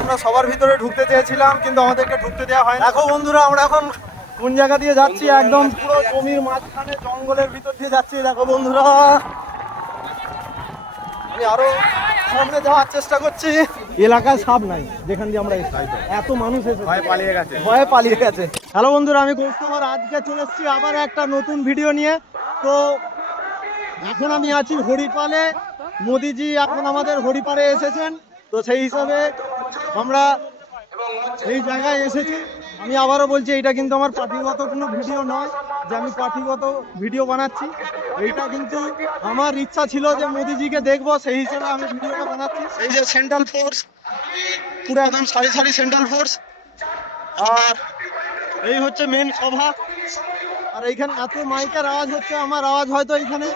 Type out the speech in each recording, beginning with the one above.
আমরা সবার ভিতরে ঢুকতে চেয়েছিলাম কিন্তু আমাদেরকে ঢুকতে দেওয়া হয় না। দেখো বন্ধুরা আমরা এখন কোন জায়গা দিয়ে যাচ্ছি, একদম পুরো জমির মাঝখানে জঙ্গলের ভিতর দিয়ে যাচ্ছি। দেখো বন্ধুরা আমি আরো সামনে যাওয়ার চেষ্টা করছি। এলাকায় সাপ নাই যেখান দিয়ে আমরা এত মানুষ এসে ভয়ে পালিয়ে গেছে। হ্যালো বন্ধুরা, আমি কৌস্তুভ, আজকে চলে এসেছি আবার একটা নতুন ভিডিও নিয়ে। তো এখন আমি আছি হরিপালে। মোদিজি এখন আমাদের হরিপালে এসেছেন, তো সেই হিসাবে আমরা এই জায়গায় এসেছি। আমি আবারও বলছি, এইটা কিন্তু আমার পার্টিগত কোনো ভিডিও নয় যে আমি পার্টিগত ভিডিও বানাচ্ছি। এইটা কিন্তু আমার ইচ্ছা ছিল যে মোদিজিকে দেখবো, সেই হিসাবে আমি ভিডিওটা বানাচ্ছি। এই যে সেন্ট্রাল ফোর্স, পুরো একদম সারি সারি সেন্ট্রাল ফোর্স, আর এই হচ্ছে মেন সভা। আর এইখানে এত মাইকের আওয়াজ হচ্ছে, আমার আওয়াজ হয়তো এখানে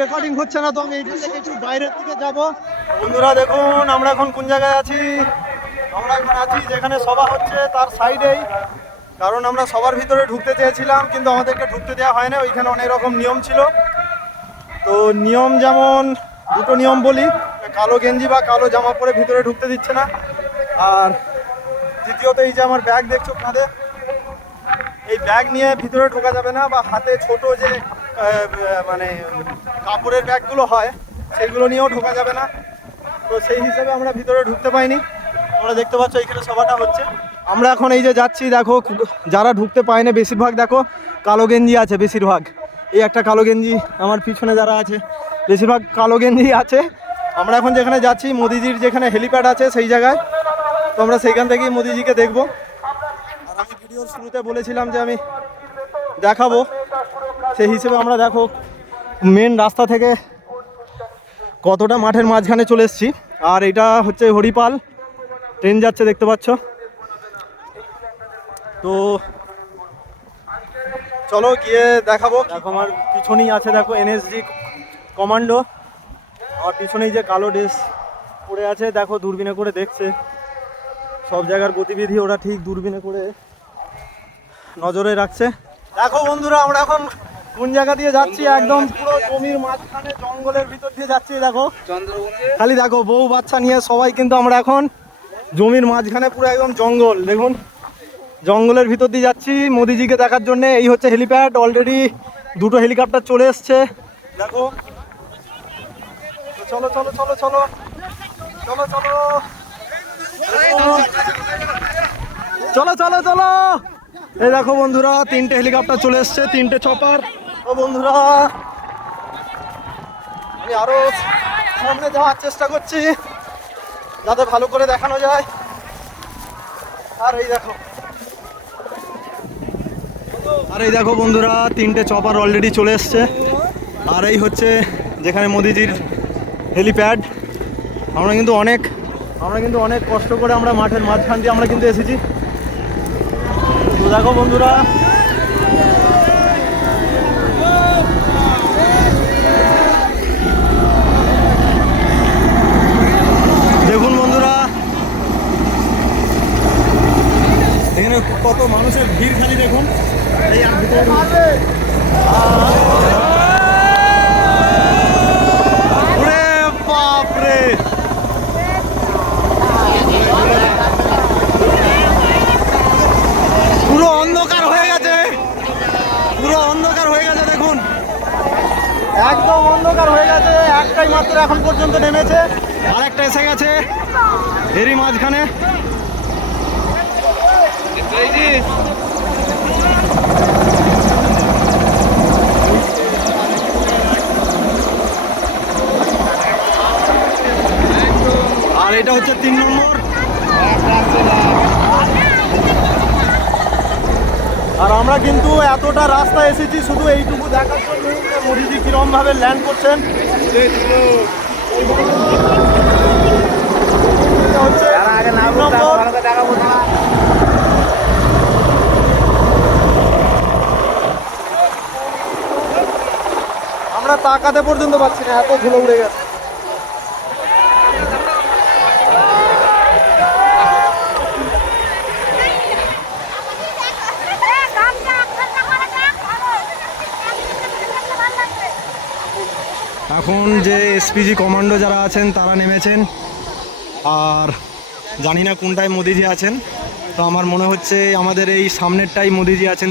রেকর্ডিং হচ্ছে না, তো আমি এইখান থেকে একটু বাইরের দিকে যাব। বন্ধুরা দেখুন আমরা এখন কোন জায়গায় আছি। আমরা এখন আছি যেখানে সভা হচ্ছে তার সাইডেই, কারণ আমরা সবার ভিতরে ঢুকতে চেয়েছিলাম কিন্তু আমাদেরকে ঢুকতে দেওয়া হয় না। ওইখানে অনেক রকম নিয়ম ছিল। তো নিয়ম যেমন দুটো নিয়ম বলি, কালো গেঞ্জি বা কালো জামা পরে ভিতরে ঢুকতে দিচ্ছে না। আর দ্বিতীয়ত এই যে আমার ব্যাগ দেখছো কাঁধে, এই ব্যাগ নিয়ে ভিতরে ঢোকা যাবে না, বা হাতে ছোট যে মানে কাপড়ের ব্যাগগুলো হয় সেগুলো নিয়েও ঢোকা যাবে না। তো সেই হিসাবে আমরা ভিতরে ঢুকতে পাইনি। তোমরা দেখতে পাচ্ছ এইখানে সভাটা হচ্ছে। আমরা এখন এই যে যাচ্ছি, দেখো যারা ঢুকতে পায় না বেশিরভাগ দেখো কালো গেঞ্জি আছে বেশিরভাগ। এই একটা কালো গেঞ্জি, আমার পিছনে যারা আছে বেশিরভাগ কালো গেঞ্জি আছে। আমরা এখন যেখানে যাচ্ছি মোদিজির যেখানে হেলিপ্যাড আছে সেই জায়গায়, তো আমরা সেইখান থেকেই মোদিজিকে দেখবো। আর আমি ভিডিওর শুরুতে বলেছিলাম যে আমি দেখাবো, সেই হিসেবে আমরা দেখো মেন রাস্তা থেকে কতটা মাঠের মাঝখানে চলে এসেছি। আর এটা হচ্ছে হরিপাল, ট্রেন যাচ্ছে দেখতে পাচ্ছ। তো চলো গিয়ে দেখাবো। দেখো আমার পিছনেই আছে, দেখো এনএসজি কমান্ডো। আমার পিছনেই যে কালো ড্রেস পরে আছে, দেখো দূরবীনে করে দেখছে সব জায়গার গতিবিধি, ওরা ঠিক দূরবীনে করে নজরে রাখছে। দেখো বন্ধুরা আমরা এখন কোন জায়গা দিয়ে যাচ্ছি, একদম পুরো জমির মাঝখানে জঙ্গলের ভিতর দিয়ে যাচ্ছি। দেখো খালি দেখো বউ বাচ্চা নিয়ে সবাই কিন্তু আমরা এখন জমির মাঝখানে, পুরো একদম জঙ্গল। দেখুন জঙ্গলের ভিতর দিয়ে যাচ্ছি মোদিজিকে দেখার জন্য। এই হচ্ছে হেলিপ্যাড, অলরেডি দুটো হেলিকপ্টার চলে এসছে। দেখো চলো চলো চলো চলো চলো চলো চলো চলো চলো। এই দেখো বন্ধুরা তিনটে হেলিকপ্টার চলে এসছে, তিনটে চপার। ও বন্ধুরা আমি আরো সামনে যাওয়ার চেষ্টা করছি যাতে ভালো করে দেখানো যায়। আর এই দেখো বন্ধুরা তিনটে চপার অলরেডি চলে এসছে। আর এই হচ্ছে যেখানে মোদিজির হেলিপ্যাড। আমরা কিন্তু অনেক কষ্ট করে আমরা মাঠের মাঝখান দিয়ে আমরা কিন্তু এসেছি। তো দেখো বন্ধুরা দেখুন বন্ধুরা এখানে কত মানুষের ভিড়, খালি দেখুন। এই বাপরে পুরো অন্ধকার হয়ে গেছে, পুরো অন্ধকার হয়ে গেছে। দেখুন একদম অন্ধকার হয়ে গেছে। একটাই মাত্র এখন পর্যন্ত নেমেছে, আরেকটা এসে গেছে এরই মাঝখানে। আর এটা হচ্ছে 3 নম্বর। আর আমরা কিন্তু এতটা রাস্তা এসেছি শুধু এইটুকু দেখার জন্য যে মোদিজি কিরম ভাবে ল্যান্ড করছেন। আমরা তাকাতে পর্যন্ত পাচ্ছি না, এত ধুলো উড়ে গেছে। এখন যে এসপিজি কমান্ডো যারা আছেন তারা নেমেছেন। আর জানি না কোনটায় মোদিজি আছেন। তো আমার মনে হচ্ছে আমাদের এই সামনেরটাই মোদিজি আছেন,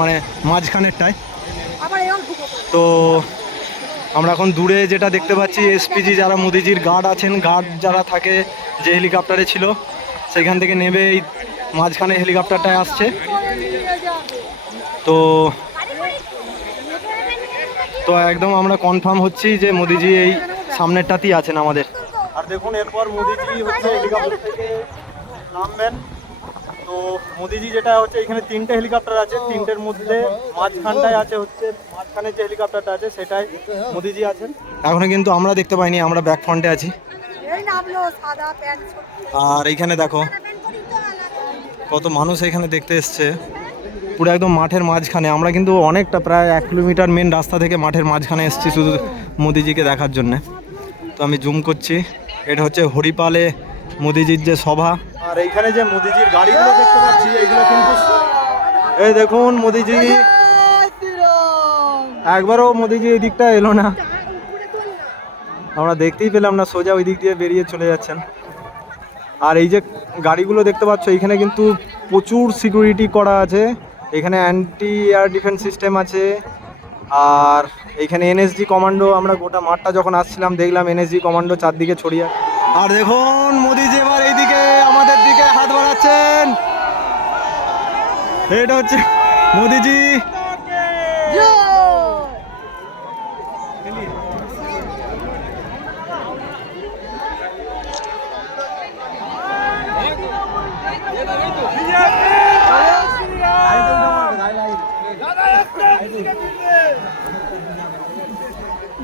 মানে মাঝখানেরটায়। তো আমরা এখন দূরে যেটা দেখতে পাচ্ছি এসপিজি যারা মোদিজির গার্ড আছেন, গার্ড যারা থাকে যে হেলিকপ্টারে ছিল সেখান থেকে নেমে এই মাঝখানে হেলিকপ্টারটায় আসছে। তো তো একদম আমরা কনফার্ম হচ্ছি যে মোদিজি এই সামনেরটাতেই আছেন আমাদের। আর দেখুন এরপর মোদিজি হচ্ছে হেলিকপ্টার থেকে নামবেন। তো মোদিজি যেটা হচ্ছে এখানে 3টে হেলিকপ্টার আছে, 3টের মধ্যে মাঝখানটায় আছে হচ্ছে মাঝখানে যে হেলিকপ্টারটা আছে সেটাই মোদিজি আছেন। এখনো কিন্তু আমরা দেখতে পাইনি, আমরা ব্যাক ফ্রন্টে আছি। আর এইখানে দেখো কত মানুষ এখানে দেখতে এসছে, পুরো একদম মাঠের মাঝখানে। আমরা কিন্তু অনেকটা প্রায় 1 কিলোমিটার মেন রাস্তা থেকে মাঠের মাঝখানে এসেছি শুধু মোদিজিকে দেখার জন্যে। তো আমি জুম করছি, এটা হচ্ছে হরিপালে মোদিজির যে সভা। আর এইখানে যে মোদিজির গাড়িগুলো দেখতে পাচ্ছি এইগুলো কিন্তু এই দেখুন মোদিজি একবারও মোদিজি এই দিকটা এলো না, আমরা দেখতেই পেলাম না, সোজা ওই দিক দিয়ে বেরিয়ে চলে যাচ্ছেন। আর এই যে গাড়িগুলো দেখতে পাচ্ছ এখানে কিন্তু প্রচুর সিকিউরিটি করা আছে, এখানে অ্যান্টি এয়ার ডিফেন্স সিস্টেম আছে। আর এইখানে এনএসজি কমান্ডো, আমরা গোটা মাঠটা যখন আসছিলাম দেখলাম এনএসজি কমান্ডো চারদিকে ছড়িয়ে। আর দেখুন মোদিজি এবার এইদিকে আমাদের দিকে হাত বাড়াচ্ছেন, এটা হচ্ছে মোদিজি।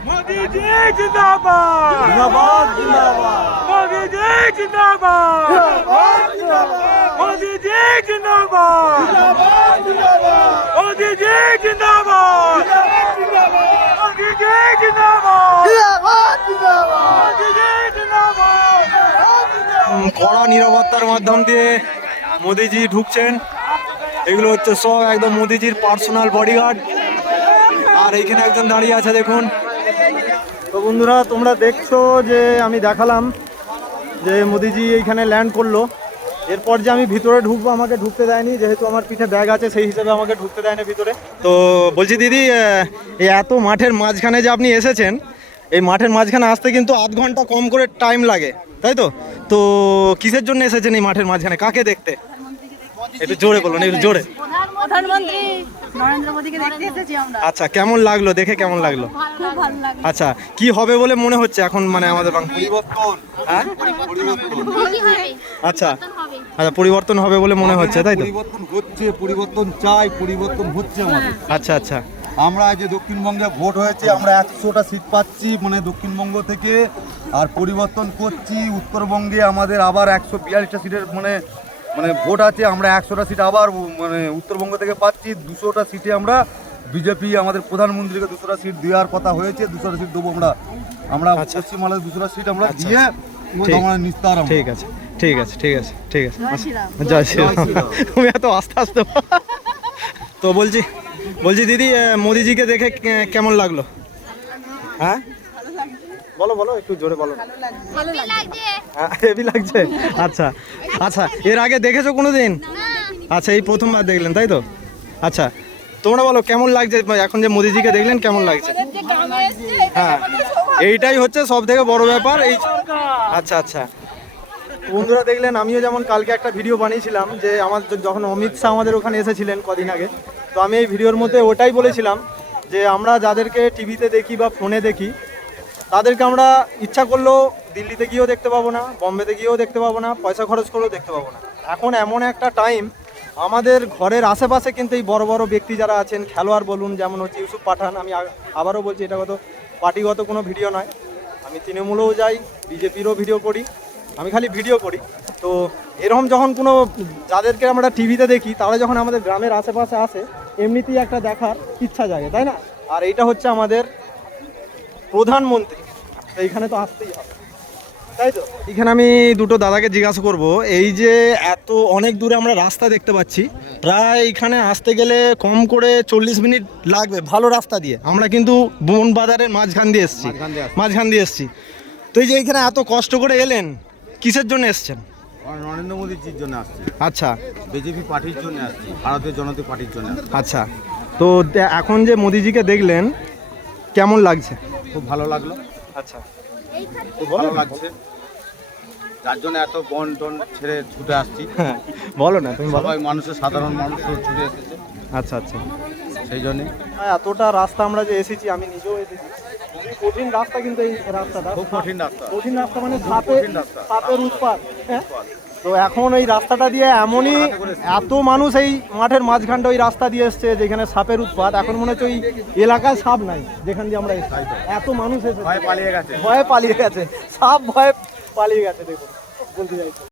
मोदी जी जिंदाबाद जिंदाबाद जिंदाबाद मोदी जी जिंदाबाद मोदी जी जिंदाबाद मोदी जी जिंदाबाद मोदी जी जिंदाबाद मोदी जी जिंदाबाद। কড়া নিরাপত্তার মাধ্যম দিয়ে মোদিজি ঢুকছেন, এগুলো হচ্ছে সব একদম মোদিজির পার্সোনাল বডিগার্ড। আর এইখানে একজন দাঁড়িয়ে আছে দেখুন। তো বন্ধুরা তোমরা দেখছো যে আমি দেখালাম যে মোদিজি এইখানে ল্যান্ড করলো, এরপর যে আমি ভিতরে ঢুকবো আমাকে ঢুকতে দেয়নি, যেহেতু আমার পিঠে ব্যাগ আছে সেই হিসেবে আমাকে ঢুকতে দেয়নি ভিতরে। তো বলছি দিদি, এই এত মাঠের মাঝখানে যে আপনি এসেছেন, এই মাঠের মাঝখানে আসতে কিন্তু আধ ঘন্টা কম করে টাইম লাগে, তাই তো? তো কিসের জন্য এসেছেন এই মাঠের মাঝখানে, কাকে দেখতে? একটু জোরে বলুন, একটু জোরে। প্রধানমন্ত্রী নরেন্দ্র মোদীকে দেখতে এসেছি আমরা। আচ্ছা, কেমন লাগলো দেখে, কেমন লাগলো? খুব ভালো লাগলো। আচ্ছা, কি হবে বলে মনে হচ্ছে এখন, মানে আমাদের পরিবর্তন? হ্যাঁ, আচ্ছা আচ্ছা, পরিবর্তন হবে বলে মনে হচ্ছে, তাই তো? পরিবর্তন হচ্ছে, পরিবর্তন চাই, পরিবর্তন হচ্ছে আমাদের। আচ্ছা আচ্ছা, আমরা যে দক্ষিণবঙ্গে ভোট হয়েছে, আমরা 100টা সিট পাচ্ছি মানে দক্ষিণবঙ্গ থেকে, আর পরিবর্তন করছি উত্তরবঙ্গে আমাদের আবার 142টা সিটের মানে ভোট আছে, আমরা 100টা সিট আবার মানে উত্তরবঙ্গ থেকে পাচ্ছি। 200টা সিটে আমরা বিজেপি আমাদের প্রধানমন্ত্রীকে 200টা সিট দেওয়ার কথা হয়েছে, 200টা সিট দেবো আমরা পশ্চিমবাংলার 200টা সিট আমরা দিয়ে আমরা নিস্তার। ঠিক আছে ঠিক আছে ঠিক আছে ঠিক আছে, জয় শ্রীরাম। তুমি এত আস্তে আস্তে। তো বলছি দিদি, মোদিজিকে দেখে কেমন লাগলো? হ্যাঁ বলো বলো, একটু জোরে বলো। হেভি লাগছে। আচ্ছা আচ্ছা, এর আগে দেখেছো কোনোদিন? আচ্ছা, এই প্রথমবার দেখলেন, তাই তো? আচ্ছা, তোমরা বলো কেমন লাগছে এখন যে মোদিজিকে দেখলেন, কেমন লাগছে? হ্যাঁ, এইটাই হচ্ছে সব থেকে বড় ব্যাপার এই। আচ্ছা আচ্ছা, বন্ধুরা দেখলেন, আমিও যেমন কালকে একটা ভিডিও বানিয়েছিলাম যে আমার যখন অমিত শাহ আমাদের ওখানে এসেছিলেন কদিন আগে, তো আমি এই ভিডিওর মধ্যে ওটাই বলেছিলাম যে আমরা যাদেরকে টিভিতে দেখি বা ফোনে দেখি তাদেরকে আমরা ইচ্ছা করলেও দিল্লিতে গিয়েও দেখতে পাবো না, বম্বেতে গিয়েও দেখতে পাবো না, পয়সা খরচ করেও দেখতে পাবো না। এখন এমন একটা টাইম, আমাদের ঘরের আশেপাশে কিন্তু এই বড় বড় ব্যক্তি যারা আছেন, খেলোয়াড় বলুন, যেমন হচ্ছে ইউসুফ পাঠান। আমি আবারও বলছি, এটা পার্টিগত কোনো ভিডিও নয়, আমি তৃণমূলেও যাই, বিজেপিরও ভিডিও করি, আমি খালি ভিডিও করি। তো এরকম যখন কোনো যাদেরকে আমরা টিভিতে দেখি তারা যখন আমাদের গ্রামের আশেপাশে আসে, এমনিতেই একটা দেখার ইচ্ছা জাগে, তাই না? আর এইটা হচ্ছে আমাদের প্রধানমন্ত্রী, তো এইখানে তো আসতেই হবে, তাই তো? এখানে আমি দুটো দাদাকে জিজ্ঞাসা করব, এই যে এত অনেক দূরে আমরা রাস্তা দেখতে পাচ্ছি, প্রায় এখানে আসতে গেলে কম করে 40 মিনিট লাগবে ভালো রাস্তা দিয়ে। আমরা কিন্তু বন বাজারের মাঝখান দিয়ে এসেছি। তো এই যে এখানে এত কষ্ট করে এলেন, কিসের জন্য এসছেন? নরেন্দ্র মোদীজির জন্য আসছি, আচ্ছা বিজেপি পার্টির জন্য আসছি, ভারতীয় জনতা পার্টির জন্য আসছি। আচ্ছা, তো এখন যে মোদিজিকে দেখলেন কেমন লাগছে? খুব ভালো লাগলো, আচ্ছা, খুব ভালো লাগছে, যার জন্য এত বন টন ছেড়ে ছুটে আসছি। হ্যাঁ বলো না, তুমি বলো। সবাই মানুষের, সাধারণ মানুষ ছুটে এসেছে, আচ্ছা আচ্ছা, সেই জন্যে। এতটা রাস্তা আমরা যে এসেছি, আমি নিজেও এসেছি, খুবই কঠিন রাস্তা, কিন্তু এই রাস্তাটা খুব কঠিন রাস্তা, কঠিন রাস্তা, মানে কঠিন রাস্তা। সাপের উৎপাত। হ্যাঁ, তো এখন এই রাস্তাটা দিয়ে এমনই এত মানুষ এই মাঠের মাঝখানটা ওই রাস্তা দিয়ে এসছে যেখানে সাপের উৎপাত, এখন মনে হচ্ছে ওই এলাকায় সাপ নাই যেখান দিয়ে আমরা এসেছি, এত মানুষ এসেছে, ভয় পালিয়ে গেছে। ভয়ে পালিয়ে গেছে, সাপ ভয়ে পালিয়ে গেছে, দেখুন বলতে চাইছি।